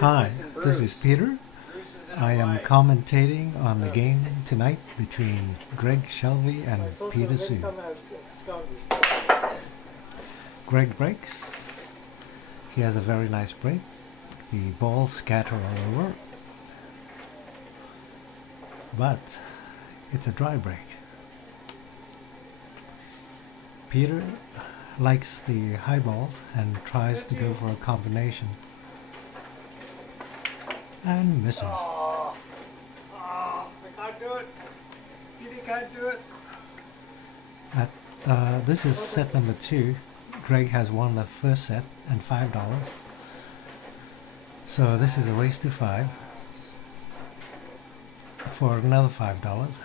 Hi, this is Peter. I am commentating on the game tonight between Greg Shelby and Peter Sue. Greg breaks. He has a very nice break. The balls scatter all over. But it's a dry break. Peter likes the high balls and tries to go for a combination. And misses. I can't do it. Peter can't do it. This is set number 2. Greg has won the first set and $5. So this is a race to 5 for another $5.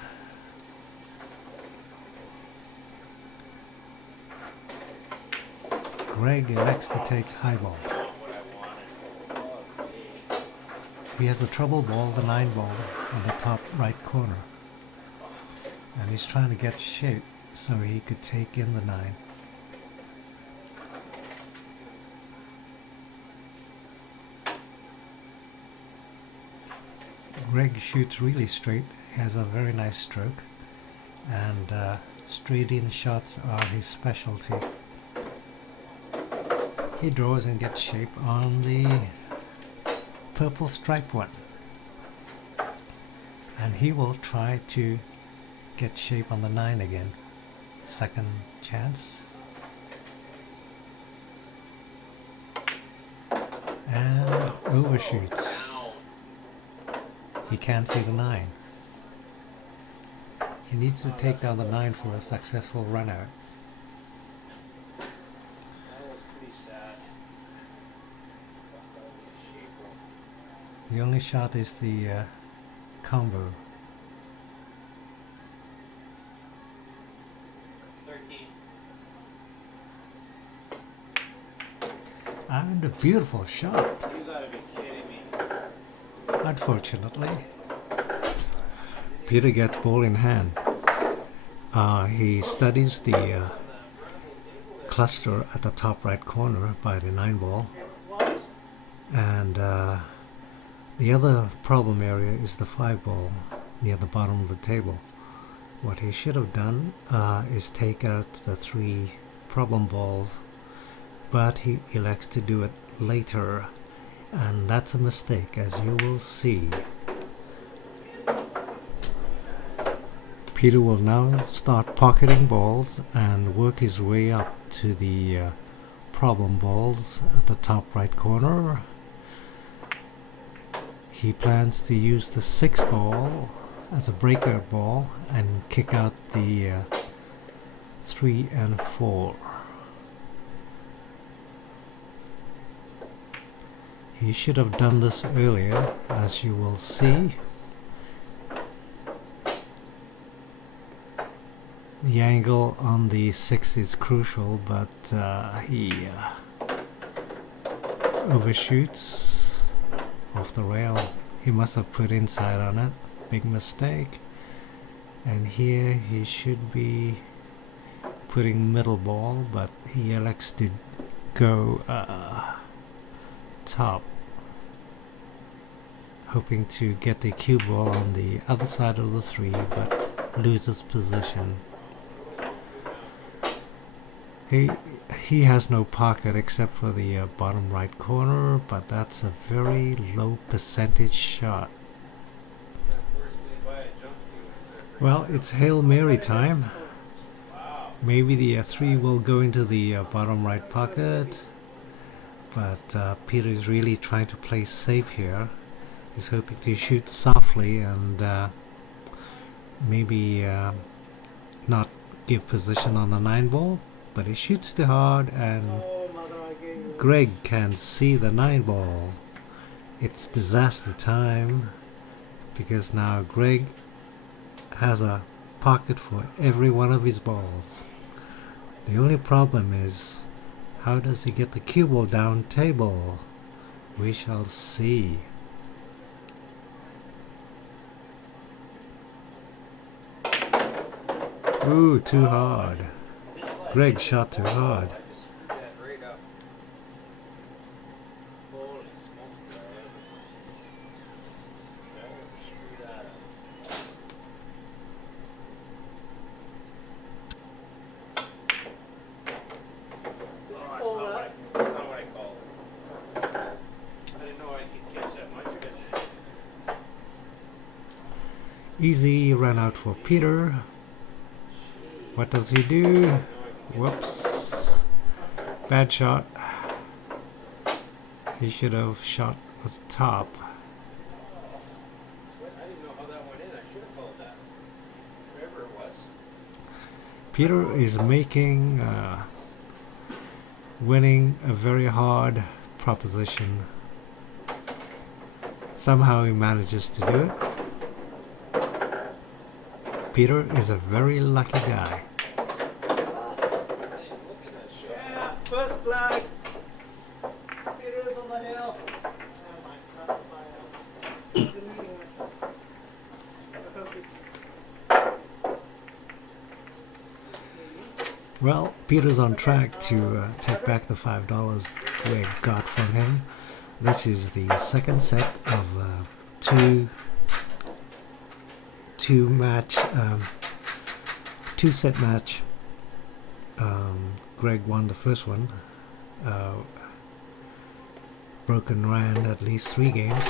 Greg elects to take high ball. He has the trouble ball, the 9 ball, on the top right corner. And he's trying to get shape so he could take in the 9. Greg shoots really straight, has a very nice stroke, and straight in shots are his specialty. He draws and gets shape on the purple striped one, and he will try to get shape on the 9 again. Second chance, and overshoots. He can't see the 9. He needs to take down the 9 for a successful run out. That was pretty sad. The only shot is the combo. 13. And a beautiful shot. You gotta be kidding me. Unfortunately, Peter gets ball in hand. He studies the cluster at the top right corner by the 9 ball, and the other problem area is the 5 ball near the bottom of the table. What he should have done is take out the 3 problem balls, but he elects to do it later, and that's a mistake, as you will see. Peter will now start pocketing balls and work his way up to the problem balls at the top right corner. He plans to use the 6 ball as a breaker ball and kick out the 3 and 4. He should have done this earlier, as you will see. The angle on the 6 is crucial, but he overshoots off the rail. He must have put inside on it. Big mistake. And here he should be putting middle ball, but he elects to go top, hoping to get the cue ball on the other side of the 3, but loses position. He has no pocket except for the bottom right corner, but that's a very low percentage shot. Well, it's Hail Mary time. Maybe the 3 will go into the bottom right pocket, but Peter is really trying to play safe here. He's hoping to shoot softly and maybe not give position on the 9 ball, but he shoots too hard, and Greg can see the 9 ball. It's disaster time, because now Greg has a pocket for every one of his balls. The only problem is, how does he get the cue ball down table? We shall see. Ooh, too hard. Greg shot too hard. I just screwed that right up. Holy smokes. Easy run out for Peter. What does he do? Whoops. Bad shot. He should have shot with top. I didn't know how that went in. I should have called that. Whatever it was. Peter is making winning a very hard proposition. Somehow he manages to do it. Peter is a very lucky guy. Yeah, first flag. Peter's on the hill. Well, Peter's on track to take back the $5 Greg got from him. This is the second set of two set match. Greg won the first one. Broken ran at least 3 games.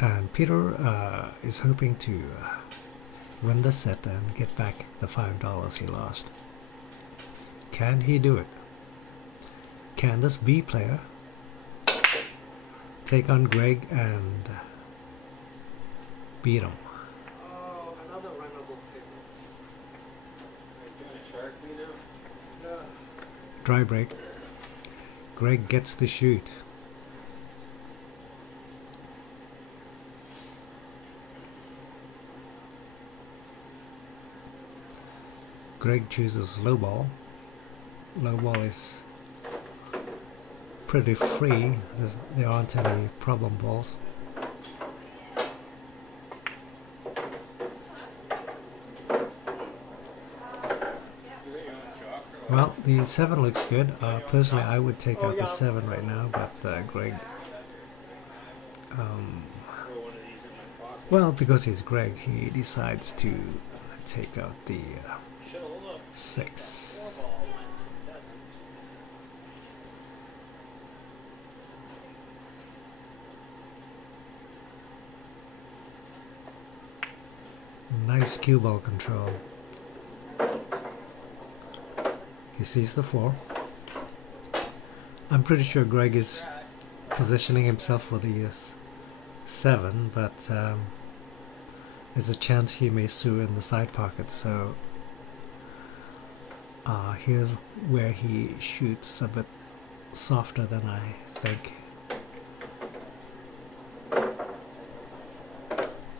And Peter is hoping to win the set and get back the $5 he lost. Can he do it? Can this B player take on Greg and beat him? Oh, another runnable table. Are you doing a shark me now? No. Dry break. Greg gets to shoot. Greg chooses low ball. Low ball is pretty free. There aren't any problem balls. Well, the 7 looks good. Personally, I would take out the 7 right now, but Greg... well, because he's Greg, he decides to take out the 6. Nice cue ball control. He sees the 4. I'm pretty sure Greg is positioning himself for the 7, but there's a chance he may sue in the side pocket, so here's where he shoots a bit softer than I think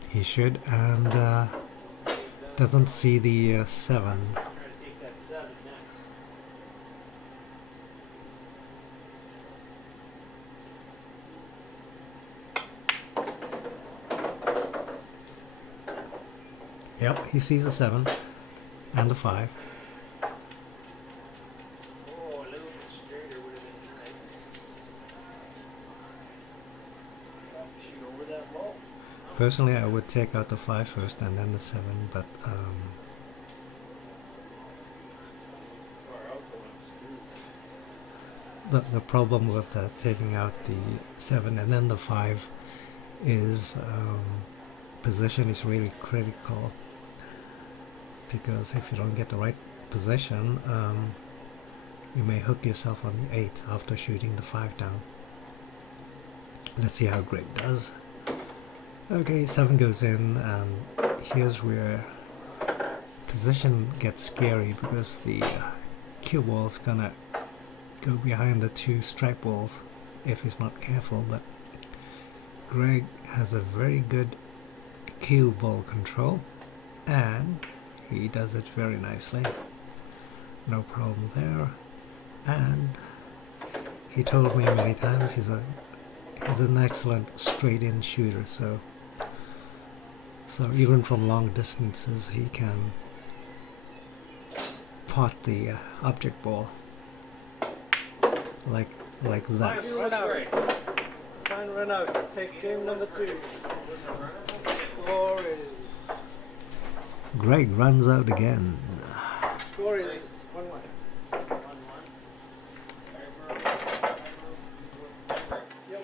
he should, and doesn't see the 7. Yep, he sees the 7 and the 5. Oh, a little bit straighter would have been nice. Shoot over that ball. Personally, I would take out the 5 first and then the 7, but Far out going screwed. the problem with taking out the 7 and then the 5 is position is really critical, because if you don't get the right position, you may hook yourself on the 8 after shooting the 5 down. Let's see how Greg does. Okay, 7 goes in, and here's where position gets scary, because the cue ball is gonna go behind the 2 strike balls if he's not careful, but Greg has a very good cue ball control, and he does it very nicely. No problem there. And he told me many times he's an excellent straight-in shooter, so even from long distances he can pot the object ball like that. Fine run out. Fine run out. Take game number 2. Score is Greg runs out again. 1-1. Yeah,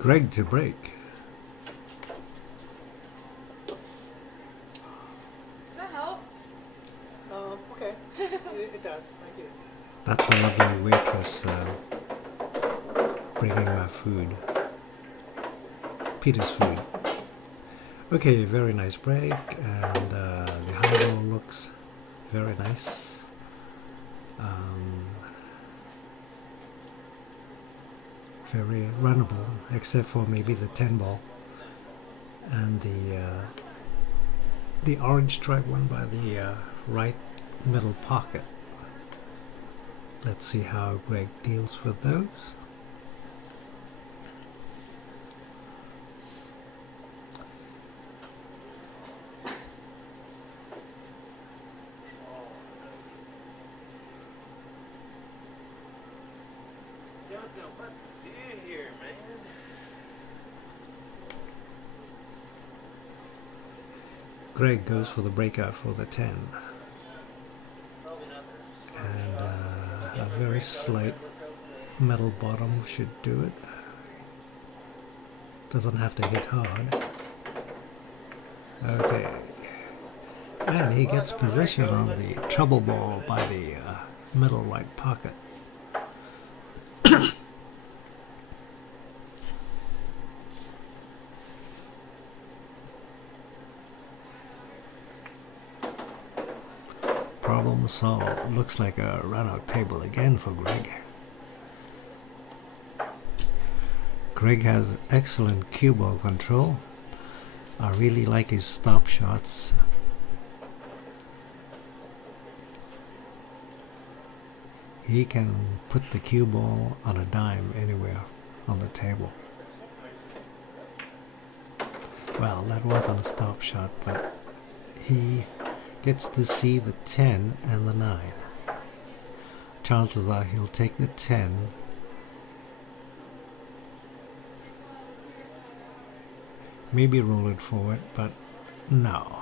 Greg to break. Does that help? Okay. It does. Thank you. That's a lovely waitress bringing my food. Peter's food. Okay, very nice break, and the highball looks very nice. Very runnable, except for maybe the 10 ball and the orange stripe one by the right middle pocket. Let's see how Greg deals with those. Don't know what to do here, man. Greg goes for the breakout for the 10, Probably not there. and a very slight metal bottom should do it. Doesn't have to hit hard. Okay. And he gets position on the trouble ball by the middle right pocket. Problem solved. Looks like a run-out table again for Greg. Greg has excellent cue ball control. I really like his stop shots. He can put the cue ball on a dime anywhere on the table. Well, that wasn't a stop shot, but he gets to see the 10 and the 9. Chances are he'll take the 10. Maybe roll it forward, but no.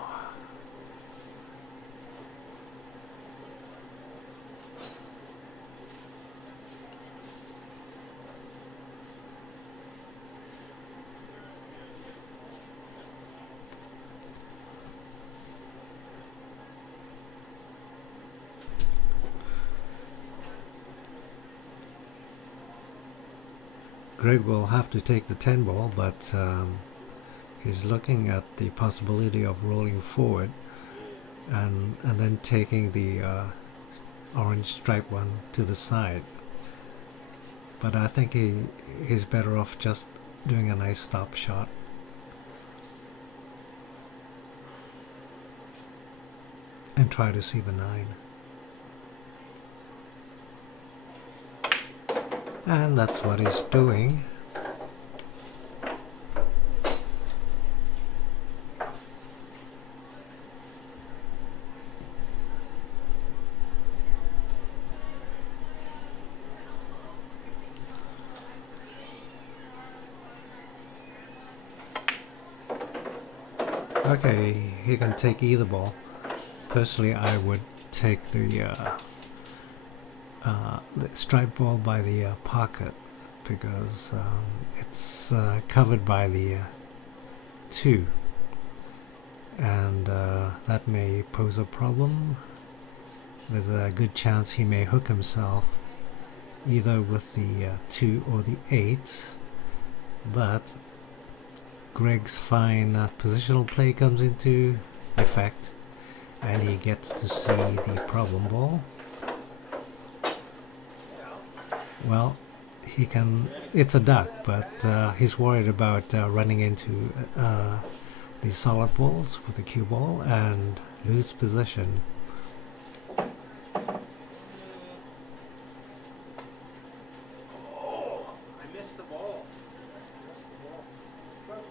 Greg will have to take the 10 ball, but he's looking at the possibility of rolling forward and then taking the orange stripe one to the side. But I think he's better off just doing a nice stop shot. And try to see the 9. And that's what he's doing. Okay, he can take either ball. Personally, I would take the striped ball by the pocket because it's covered by the 2, and that may pose a problem. There's a good chance he may hook himself either with the 2 or the 8, but Greg's fine positional play comes into effect and he gets to see the problem ball. Well, he can. It's a duck, but he's worried about running into the solid balls with the cue ball and lose position. Oh, I missed the ball.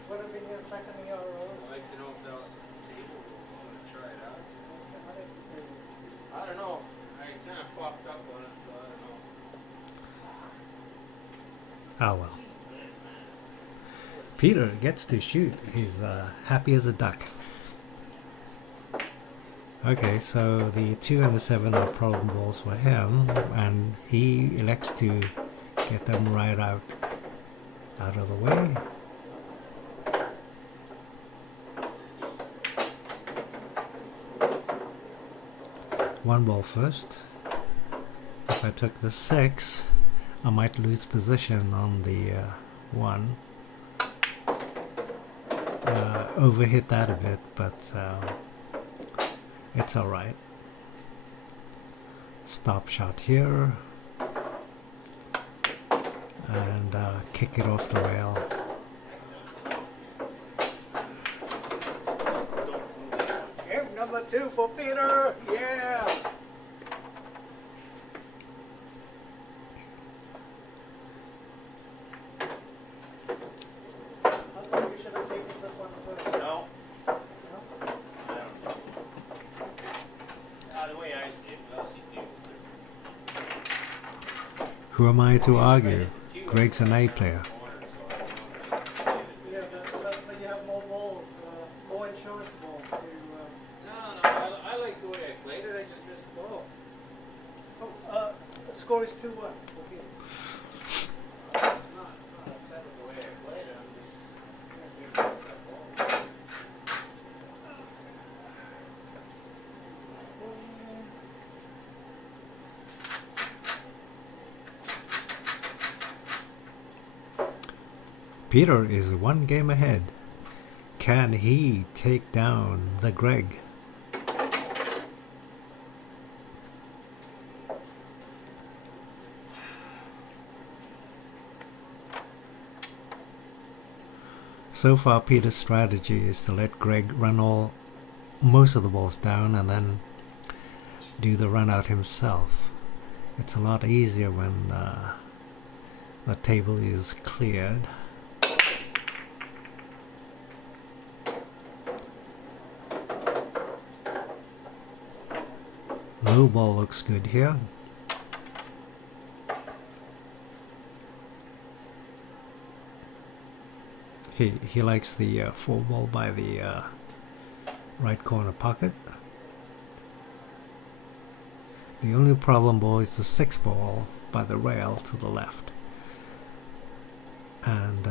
Would have been your second year roll? I'd like to know if that was a table. I want to try it out. I don't know. I kind of popped up on it, so I don't know. Oh well. Peter gets to shoot. He's happy as a duck. Okay, so the 2 and the 7 are problem balls for him, and he elects to get them right out Out of the way. One ball first. If I took the 6, I might lose position on the 1. Overhit that a bit, but it's alright. Stop shot here. And kick it off the rail. Game number 2 for Peter. Yeah. I thought we should have taken this one first. No, No? I don't know. The way I see it, I'll see you. Who am I to argue? Greg's an A player. Yeah, but you have more balls, more insurance balls to. No, I like the way I played it. I just missed the ball. The score is 2-1. Okay. I'm not upset with the way I played it. I'm just missed that ball. Peter is 1 game ahead. Can he take down the Greg? So far, Peter's strategy is to let Greg run most of the balls down and then do the run out himself. It's a lot easier when the table is cleared. Low ball looks good here. He likes the 4 ball by the right corner pocket. The only problem ball is the 6 ball by the rail to the left. And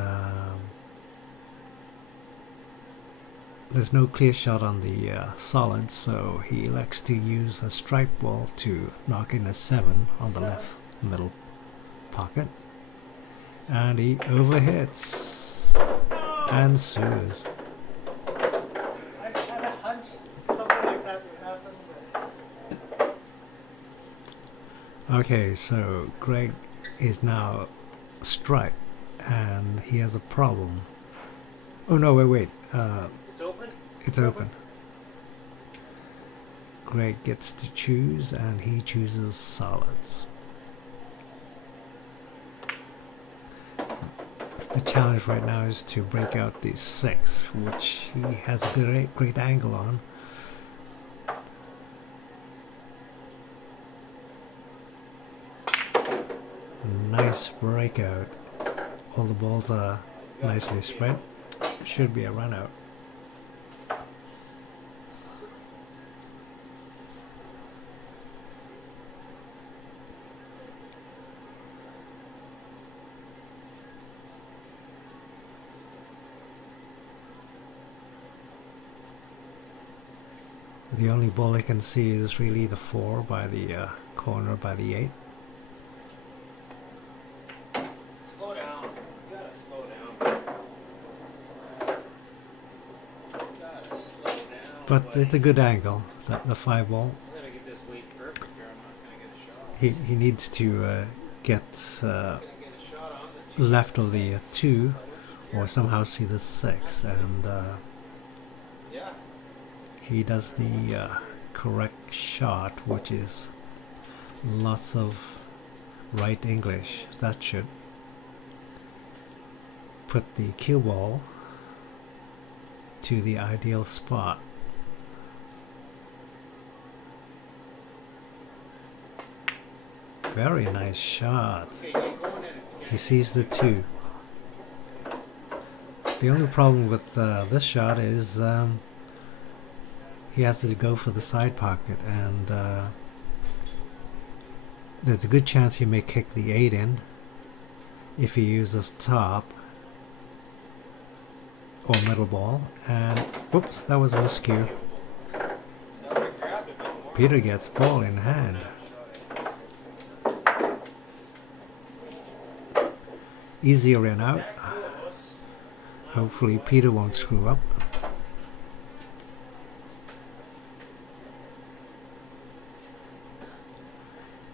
there's no clear shot on the solid, so he elects to use a strike ball to knock in a 7 on the left middle pocket. And he overhits and sues. I had a hunch something like that would happen. But Okay, so Greg is now striped and he has a problem. Oh no, wait. It's open? It's open. Greg gets to choose and he chooses solids. The challenge right now is to break out the 6, which he has a great angle on. Nice breakout. All the balls are nicely spread. Should be a run out. The only ball I can see is really the 4 by the corner by the 8. Slow down. You gotta slow down. You gotta slow down. But buddy. it's a good angle, the 5 ball. I'm gonna get this weight perfect here. I'm not gonna get a shot. He needs to get I'm gonna get a shot on the left of the 2 or somehow see the 6, and Yeah. he does the correct shot, which is lots of right English. That should put the cue ball to the ideal spot. Very nice shot. Okay, get going in if you He can. sees the 2. The only problem with this shot is he has to go for the side pocket, and there's a good chance he may kick the 8 in if he uses top, or metal ball, and whoops, that was a miscue. Somebody grabbed it before. Peter gets ball in hand. Easier in out. Hopefully Peter won't screw up.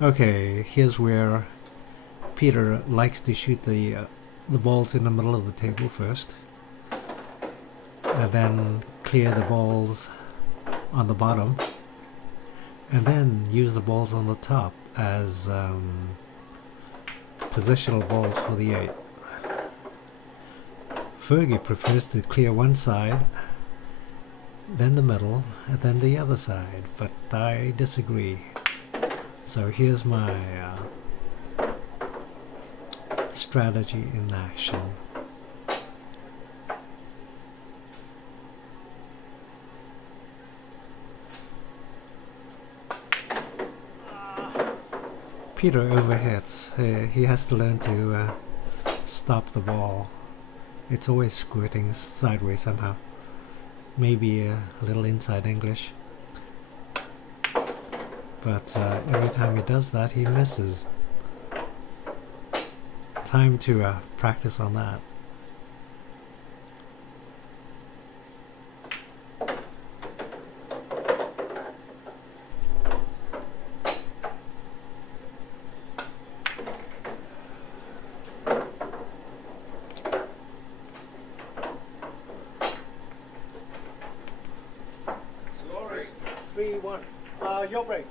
Okay, here's where Peter likes to shoot the balls in the middle of the table first, and then clear the balls on the bottom, and then use the balls on the top as positional balls for the 8. Fergie prefers to clear one side, then the middle, and then the other side, but I disagree. So here's my strategy in action. Peter overhits. He has to learn to stop the ball. It's always squirting sideways somehow. Maybe a little inside English. But every time he does that, he misses. Time to practice on that. Score is 3-1. Your break.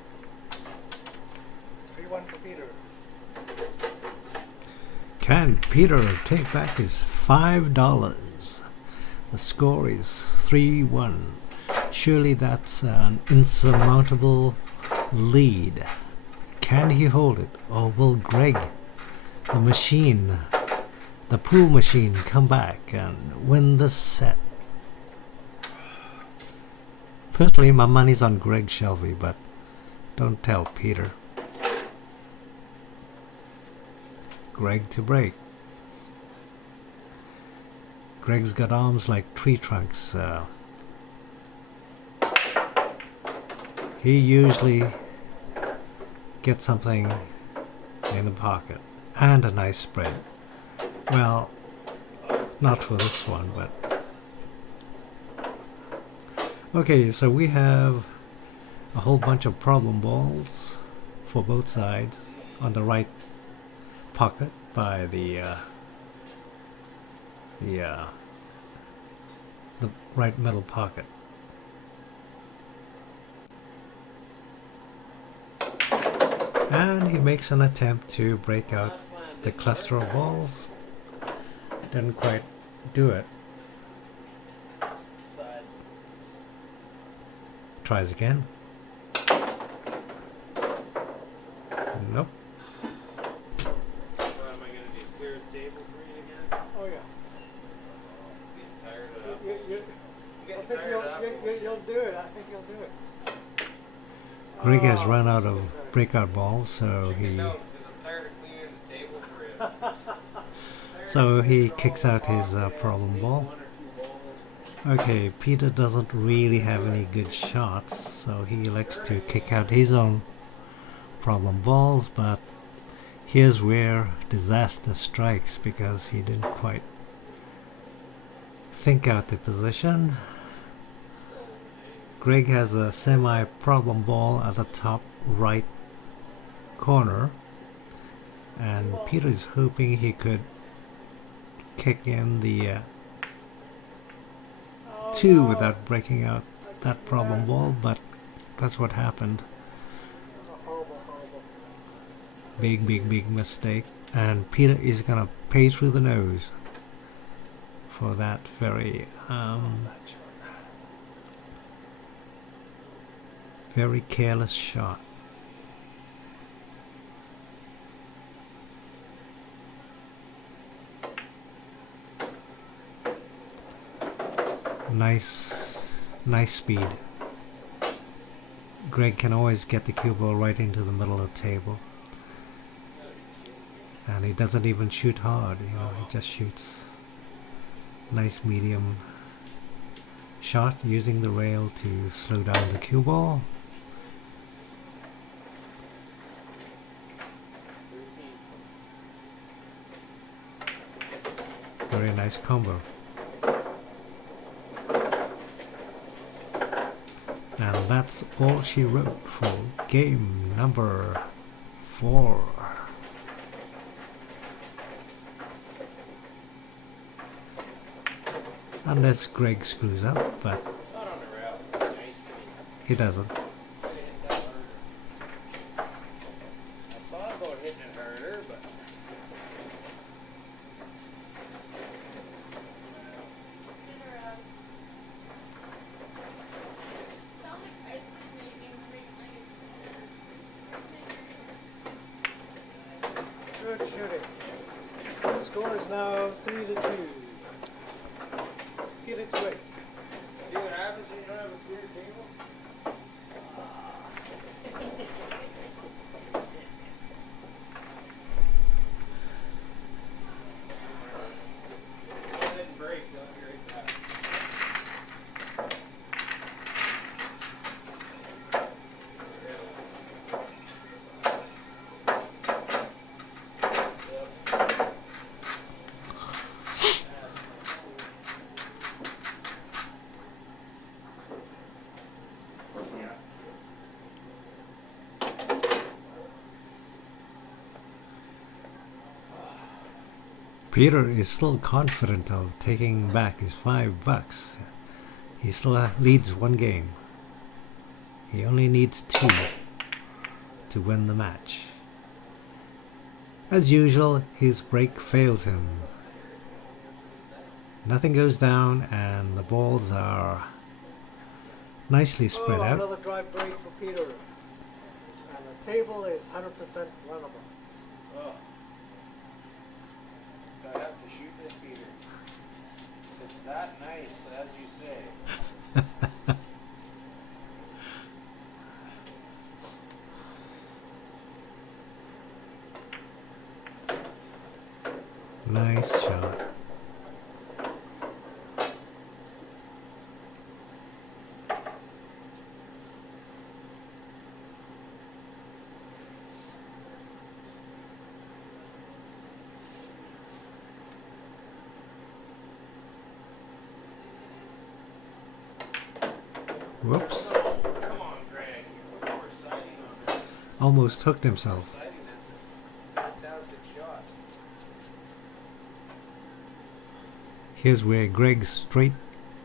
3-1 for Peter. Can Peter take back his $5? The score is 3-1. Surely that's an insurmountable lead. Can he hold it? Or will Greg, the machine, the pool machine, come back and win the set? Personally, my money's on Greg Shelby, but don't tell Peter. Greg to break. Greg's got arms like tree trunks. He usually gets something in the pocket. And a nice spread. Well, not for this one, but... Okay, so we have a whole bunch of problem balls for both sides on the right pocket by the right middle pocket. And he makes an attempt to break out the cluster of balls. Didn't quite do it. Side. Tries again. Nope. What am I gonna do? Clear the table for you again? Oh yeah. Getting tired of that. You, I'm I getting think tired of that. you'll do it. I think you'll do it. Greg has Oh, run out of sorry. breakout balls, so Chicken he note, 'cause I'm tired of cleaning the table for you. so he kicks out his problem ball. One or two balls. Okay, Peter doesn't really have any good shots, so he elects to kick out his own problem balls, but here's where disaster strikes because he didn't quite think out the position. Greg has a semi-problem ball at the top right corner, and Peter's hoping he could kick in the 2 without breaking out that problem ball, but that's what happened. Horrible, horrible. Big mistake, and Peter is gonna pay through the nose for that very very careless shot. Nice speed. Greg can always get the cue ball right into the middle of the table. And he doesn't even shoot hard, he just shoots nice medium shot using the rail to slow down the cue ball. 13. Very nice combo. And that's all she wrote for game number 4. Unless Greg screws up, but Not on the rail. Nice to me. he doesn't. Hit that harder. I thought about hitting it harder, but. Good shooting. The score is now 3-2. Hit it quick. See what happens when you don't have a clear table? Go ahead and break. I'll be right back. Yeah. Peter is still confident of taking back his $5. He still leads one game. He only needs 2 to win the match. As usual, his break fails him. Nothing goes down and the balls are nicely spread out. Another drive break for Peter. And the table is 100% runnable. Oh. I have to shoot this Peter. It's that nice, as you say. Nice shot. Whoops. Come on, Greg. We're sighting on that. Almost hooked himself. Sighting, that's a fantastic shot. Here's where Greg's straight,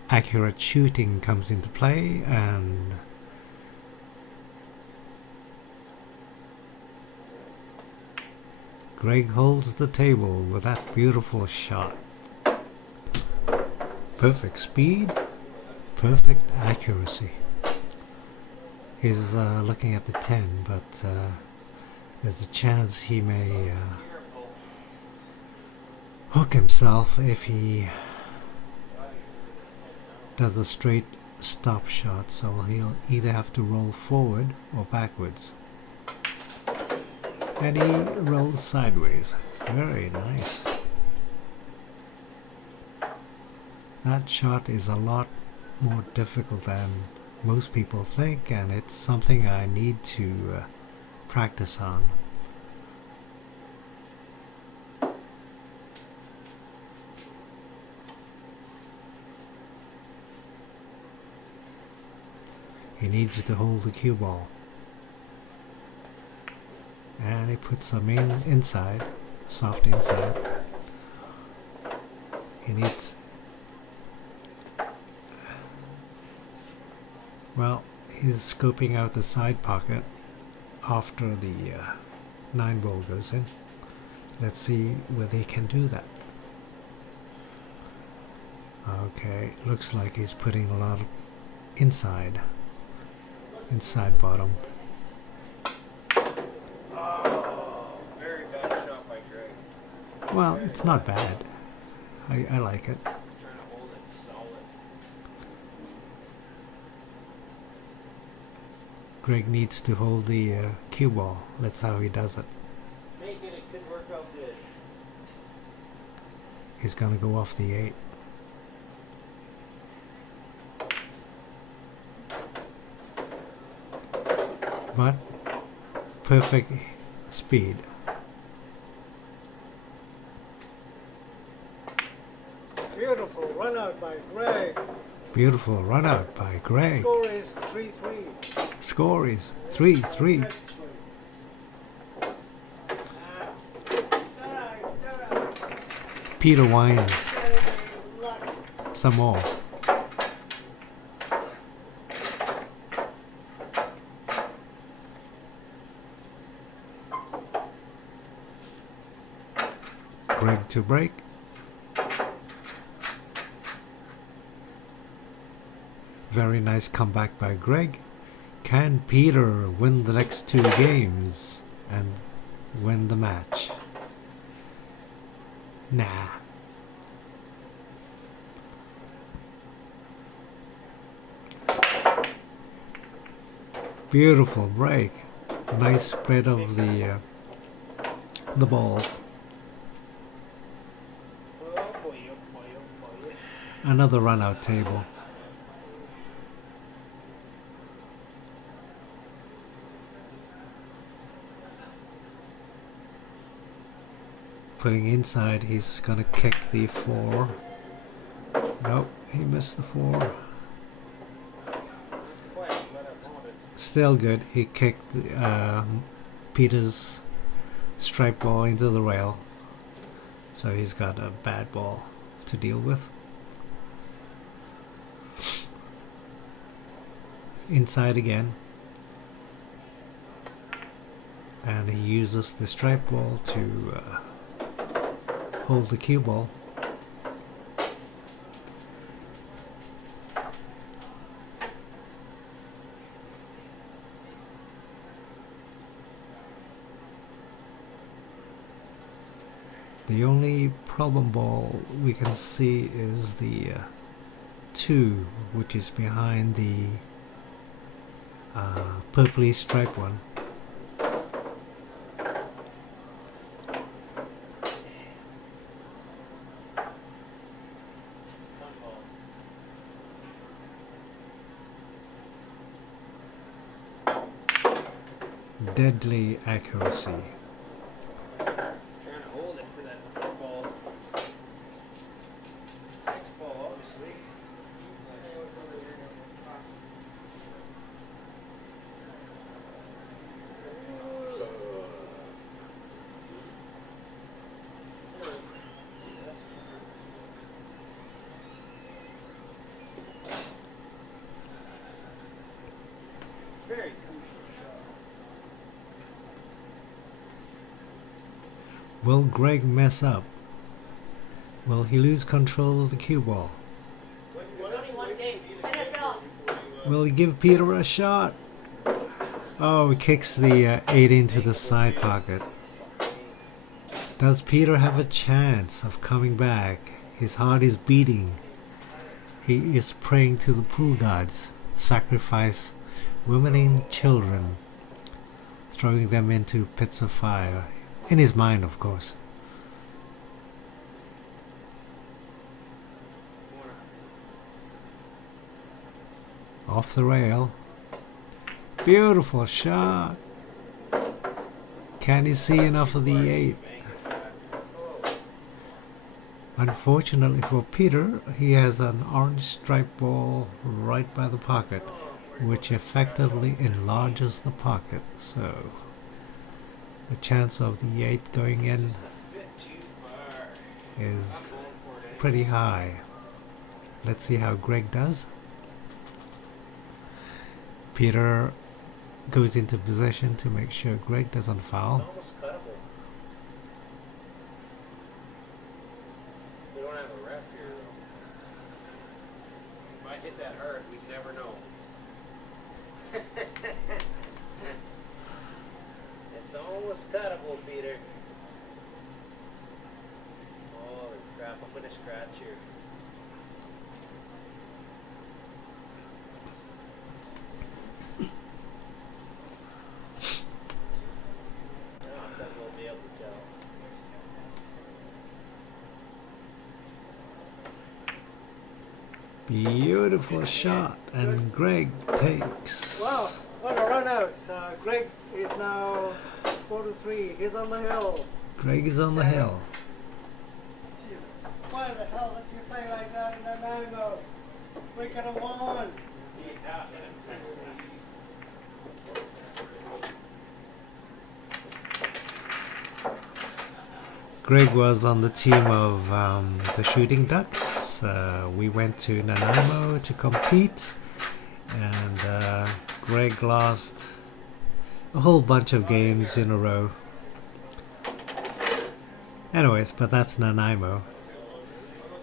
accurate shooting comes into play, and Greg holds the table with that beautiful shot. Perfect speed, perfect accuracy. He's looking at the 10, but there's a chance he may Careful. hook himself if he does a straight stop shot, so he'll either have to roll forward or backwards. And he rolls sideways. Very nice. That shot is a lot more difficult than most people think, and it's something I need to practice on. He needs to hold the cue ball. And he puts them inside, soft inside. He needs, well, he's scoping out the side pocket after the 9 ball goes in. Let's see whether he can do that. Okay, looks like he's putting a lot of inside bottom. Oh, very bad shot by Greg. Well, it's not bad. I like it. Trying to hold it solid. Greg needs to hold the cue ball. That's how he does it. Make it could work out good. He's gonna go off the 8. but perfect speed. Beautiful run out by Greg. Beautiful run out by Greg. Score is 3-3. Score is 3-3. Peter Wine some more. Greg to break. Very nice comeback by Greg. Can Peter win the next two games and win the match? Nah. Beautiful break. Nice spread of the balls. Another run out table. Putting inside, he's gonna kick the 4. Nope, he missed the 4. Still good. He kicked Peter's striped ball into the rail, so he's got a bad ball to deal with. Inside again, and he uses the striped ball to hold the cue ball. The only problem ball we can see is the 2, which is behind the purpley striped one. Deadly accuracy. Trying to hold it for that 4 ball. 6 ball, obviously. Very crucial shot. Will Greg mess up? Will he lose control of the cue ball? There's only one game. NFL. Will he give Peter a shot? Oh, he kicks the 8 into the side pocket. Does Peter have a chance of coming back? His heart is beating. He is praying to the pool gods. Sacrifice women and children, throwing them into pits of fire. In his mind, of course. Off the rail. Beautiful shot. Can he see enough of the 8? Unfortunately for Peter, he has an orange striped ball right by the pocket, which effectively enlarges the pocket, so the chance of the 8 going in is pretty high. Let's see how Greg does. Peter goes into position to make sure Greg doesn't foul. Almost cuttable. We don't have a ref here though. If I hit that hard, we'd never know. It's almost cuttable, Peter. Oh crap, I'm gonna scratch here. I bet we'll be able to tell. Beautiful shot, and Greg takes. Wow, what a run run out. Greg is now 4-3. He's on the hill. Greg is on the hill. Why the hell did you play like that in Nanaimo? We could have won. Greg was on the team of the Shooting Ducks. We went to Nanaimo to compete, and Greg lost a whole bunch of games in a row. Anyways, but that's Nanaimo.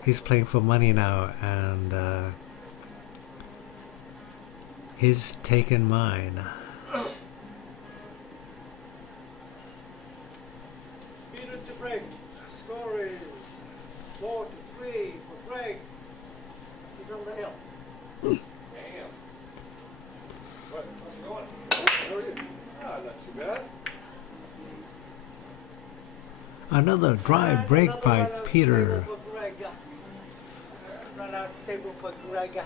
He's playing for money now, and he's taken mine. Peter to Greg. Score is 4-3 for Greg. He's on the hill. Damn. What? How's it going? How are you? Ah, not too bad. Another dry break Another by run out Peter. table for Greg. Run out table for Greg.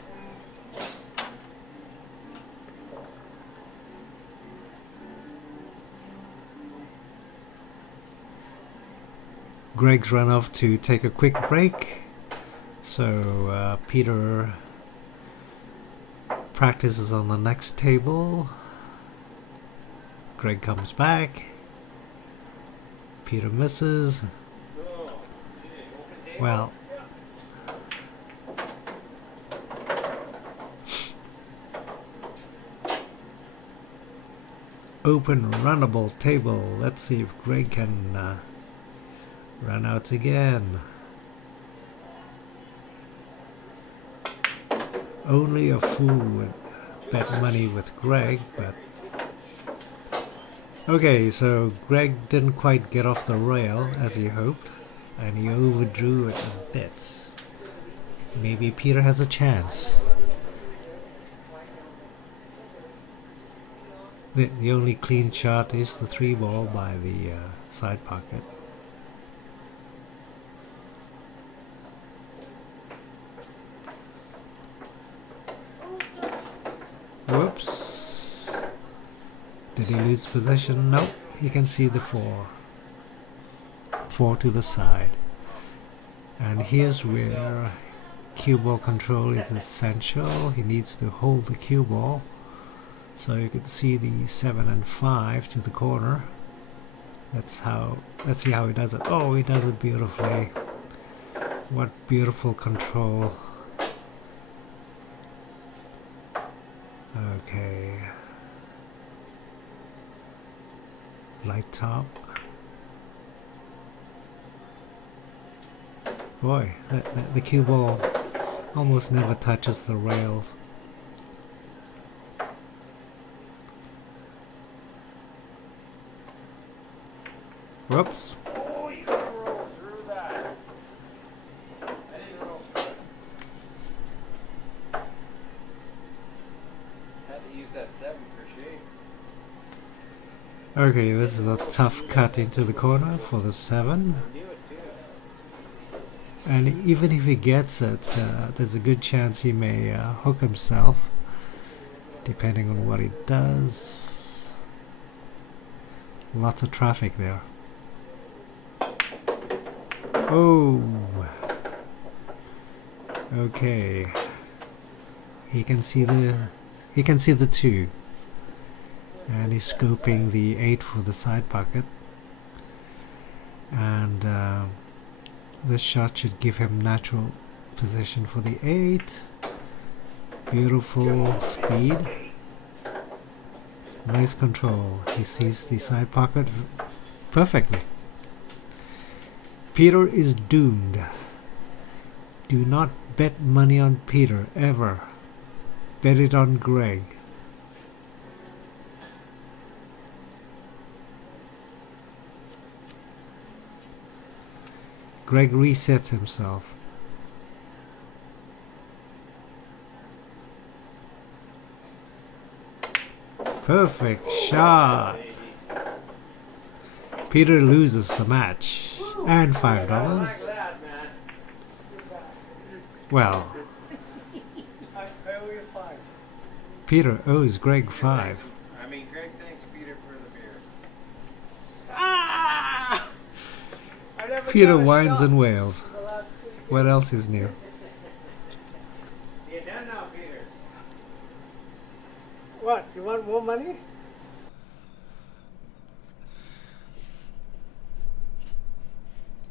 Greg's run off to take a quick break, so Peter practices on the next table. Greg comes back. Peter misses. Well, open runnable table. Let's see if Greg can run out again. Only a fool would bet money with Greg, but okay, so Greg didn't quite get off the rail as he hoped, and he overdrew it a bit. Maybe Peter has a chance. The only clean shot is the 3-ball by the side pocket. Whoops. Did he lose position? Nope. You can see the 4. 4 to the side. And here's where cue ball control is essential. He needs to hold the cue ball. So you can see the 7 and 5 to the corner. Let's see how he does it. Oh, he does it beautifully. What beautiful control. Okay. Light top. Boy, the cue ball almost never touches the rails. Whoops. Oh, you can roll through that. I didn't roll through it. Had to use that 7 for shape. Okay, this is a tough cut into the corner for the 7. Knew it too. And even if he gets it, there's a good chance he may hook himself, depending on what he does. Lots of traffic there. Oh! Okay. He can see the 2. And he's scoping the 8 for the side pocket. And this shot should give him natural position for the 8. Beautiful speed. Nice control. He sees the side pocket perfectly. Peter is doomed. Do not bet money on Peter, ever. Bet it on Greg. Greg resets himself. Perfect shot. Peter loses the match. And $5. Like that, man. Well, I owe you 5. Peter owes Greg 5. I mean, Peter got a whines shot and wails. in the last 3 What games. else is new? You done now, Peter? What? You want more money?